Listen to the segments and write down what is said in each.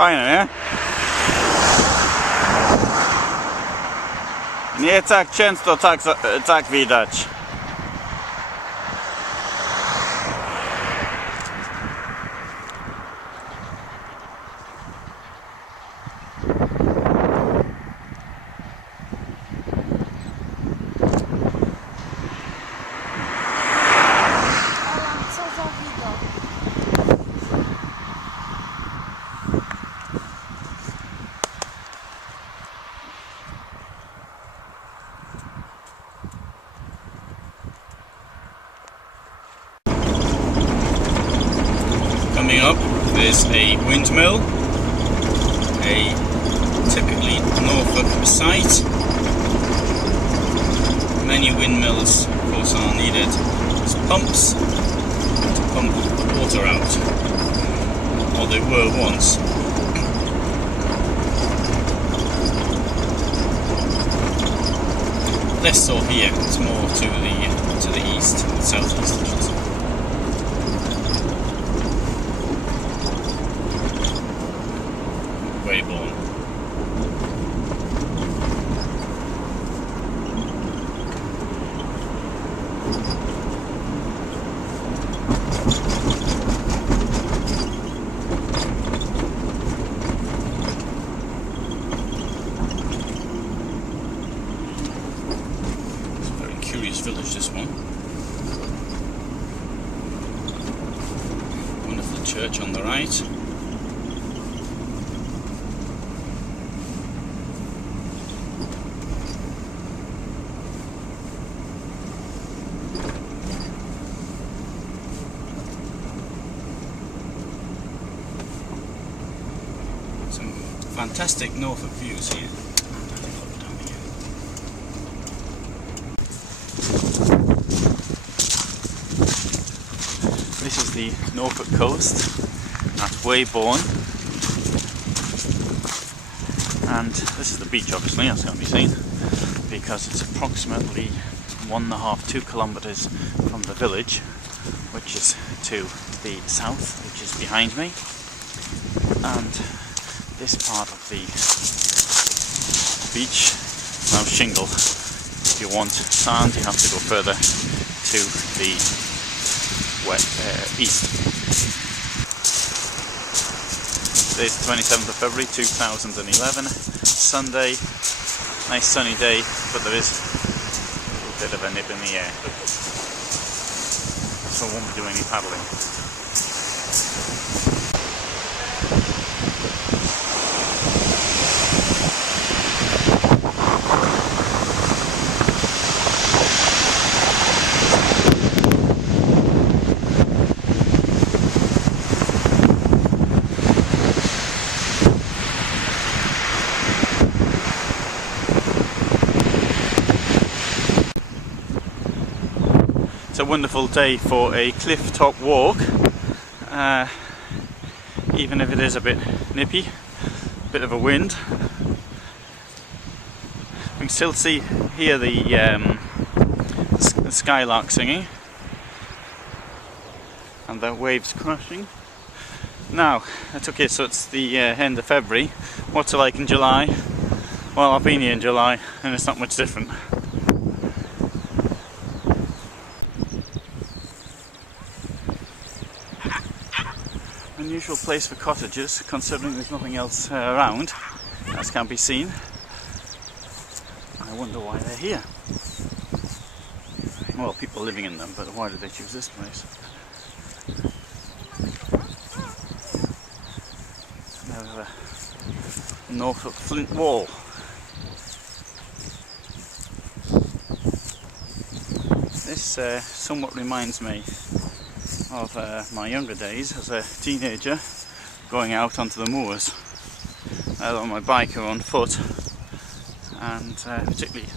Fajne, nie? Nie tak często tak widać. Coming up, there's a windmill, a typically Norfolk site. Many windmills, of course, are needed as pumps to pump the water out, or they were once. Less so here, it's more to the east, southeast, I should say. Weybourne. It's a very curious village, this one. Wonderful church on the right. Fantastic Norfolk views here. This is the Norfolk coast at Weybourne, and this is the beach, obviously, as can be seen, because it's approximately 1.5–2 kilometres from the village, which is to the south, which is behind me, and this part of the beach is now shingle. If you want sand, you have to go further to the east. Today's the 27th of February 2011, Sunday. Nice sunny day, but there is a bit of a nip in the air, so I won't be doing any paddling. It's a wonderful day for a Clifftop Walk, even if it is a bit nippy, a bit of a wind. We can still hear the skylark singing and the waves crashing. Now, okay, so it's the end of February. What's it like in July? Well, I've been here in July and it's not much different. Unusual place for cottages, considering there's nothing else around, as can be seen. I wonder why they're here. Well, people living in them, but why did they choose this place? Now the Norfolk flint wall. This somewhat reminds me of my younger days as a teenager, going out onto the moors, either on my bike or on foot, and particularly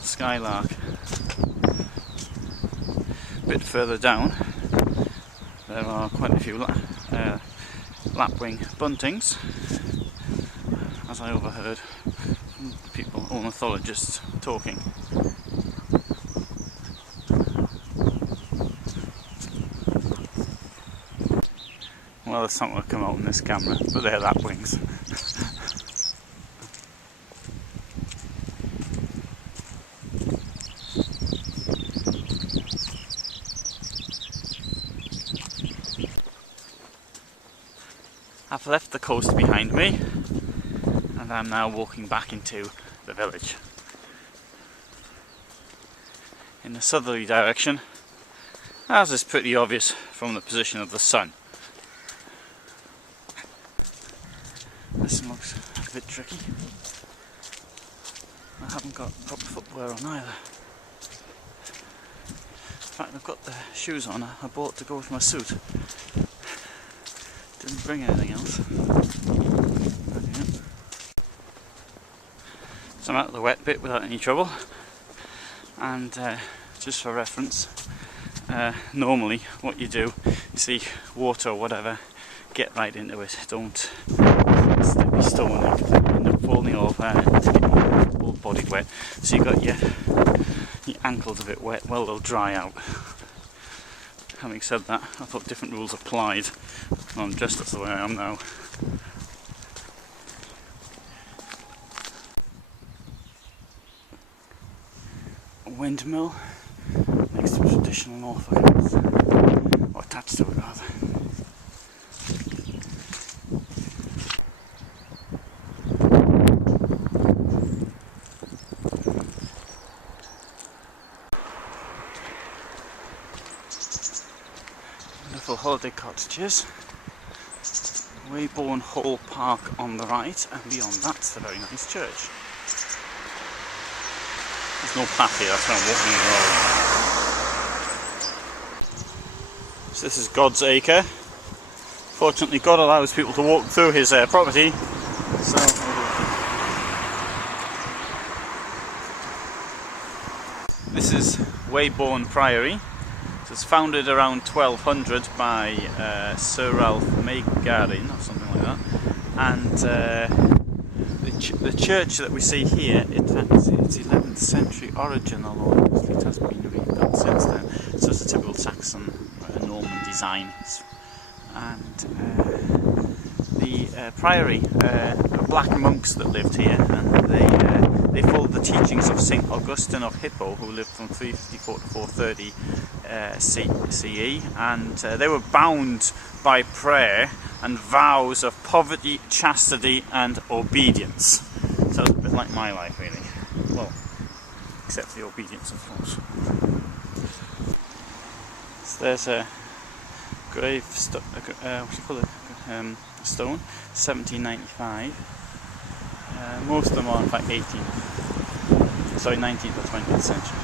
skylark. A bit further down there are quite a few lapwing buntings, as I overheard people, ornithologists, talking. Well, it's not going to come out in this camera, but there that wings. I've left the coast behind me and I'm now walking back into the village. In the southerly direction, as is pretty obvious from the position of the sun. This one looks a bit tricky. I haven't got proper footwear on either. In fact, I've got the shoes on I bought to go with my suit. Didn't bring anything else. So I'm out of the wet bit without any trouble. And just for reference, normally what you do, you see water or whatever, get right into it. Don't step your stone and end up falling over and get your whole body wet. So you got your ankles a bit wet, well they'll dry out. Having said that, I thought different rules applied. I'm dressed as the way I am now. A windmill next to a traditional Norfolk house, or attached to it rather. Wonderful holiday cottages. Weybourne Hall Park on the right, and beyond that's the very nice church. There's no path here, that's why I'm walking the road. So this is God's acre. Fortunately, God allows people to walk through his property, so this is Weybourne Priory. It was founded around 1200 by Sir Ralph de Meyngaren or something like that, and the church that we see here, it's 11th century origin, although obviously it has been rebuilt since then. So it's a typical Saxon Norman design, and the priory, black monks that lived here, and they followed the teachings of St. Augustine of Hippo, who lived from 354 to 430 CE, and they were bound by prayer and vows of poverty, chastity and obedience. So it's a bit like my life really. Well, except for the obedience of course. So there's a grave stone, 1795. Most of them are in fact 19th or 20th century.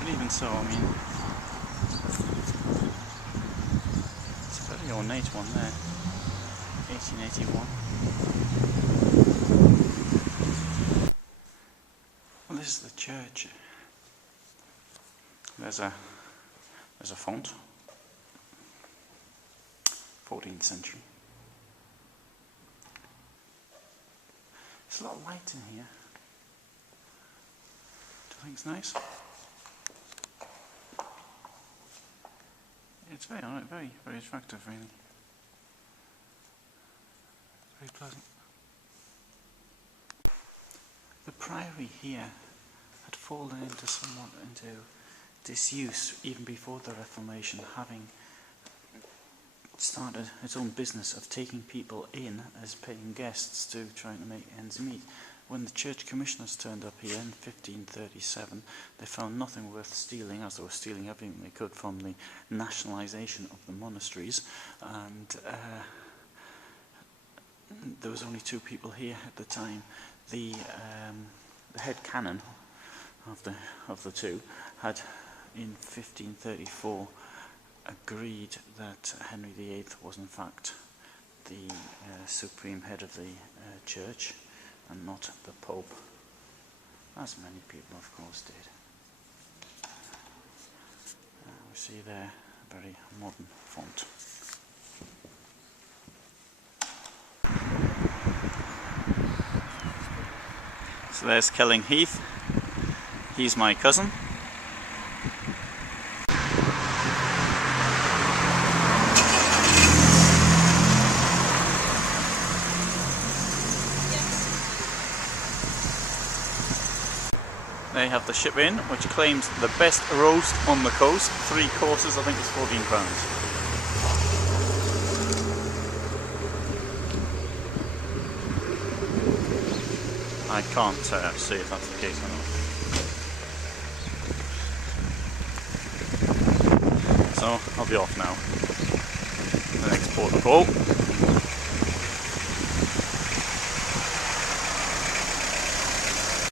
But even so, I mean, it's a very ornate one there, 1881. Well, this is the church. There's a font, 14th century. There's a lot of light in here. Do you think it's nice? It's very, very, very attractive, really. Very pleasant. The priory here had fallen into somewhat into disuse even before the Reformation, having started its own business of taking people in as paying guests to trying to make ends meet. When the church commissioners turned up here in 1537, they found nothing worth stealing, as they were stealing everything they could from the nationalisation of the monasteries, and there was only two people here at the time. The head canon of the two had in 1534 agreed that Henry VIII was in fact the supreme head of the church and not the Pope, as many people of course did. We see there a very modern font. So there's Kelling Heath. He's my cousin. They have the Ship Inn, which claims the best roast on the coast. 3 courses, I think it's £14. I can't see if that's the case or not. So I'll be off now. The next port of call.